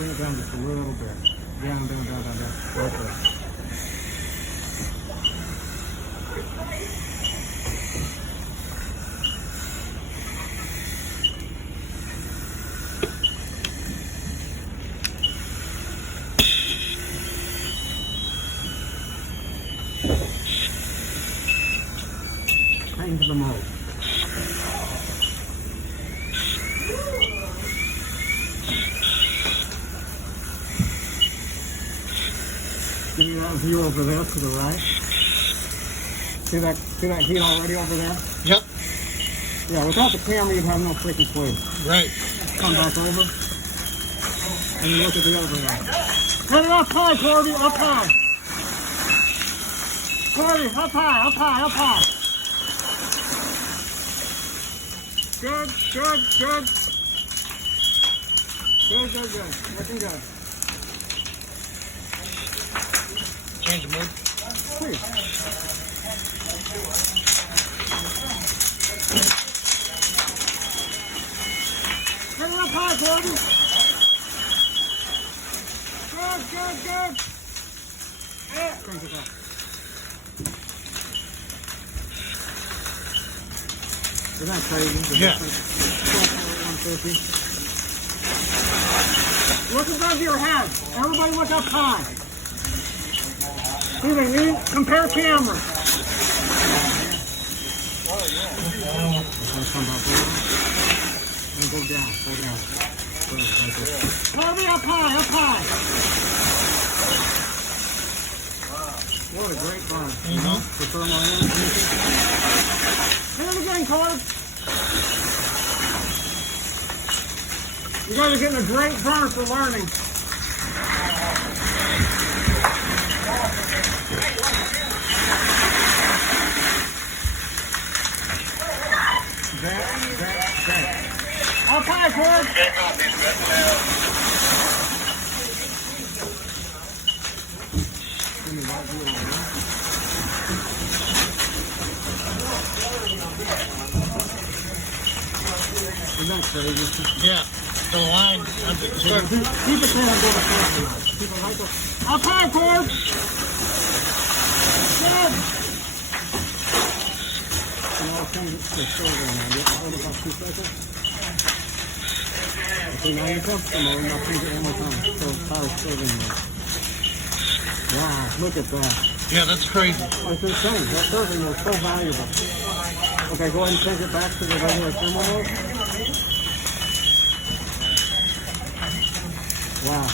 Bring it down just a little bit. Down. Okay. Into the mold. Give me that view over there to the right. See that heat already over there? Yep. Yeah, without the camera you'd have no freaking clue. Right. Come back over. And you look at the other one. Get it up high, Corby, up high. Corby, up high. Good. Looking good. Change the mood. Please. Get it up high, Corby. Good. Yeah. Crank it up. Isn't that crazy? Yeah. 150. Look above your head. Everybody look up high. See the knee? Compare camera. And go down. Corby, up high. What a great burn. For thermal energy. Hit it again, Corby. You guys are getting a great burn for learning. That. Up high, Corby. Isn't that crazy? Yeah. The line. Keep it there and go to the Keep it right there. Up high, Corb! Good! And I'll change it to silver now. Hold about 2 seconds. Okay, now you're comfortable and I'll change it one more time. So power's still in there. Wow, look at that. Yeah, that's crazy. That's insane. That serving was so valuable. Okay, go ahead and change it back to the regular thermal mode. Wow.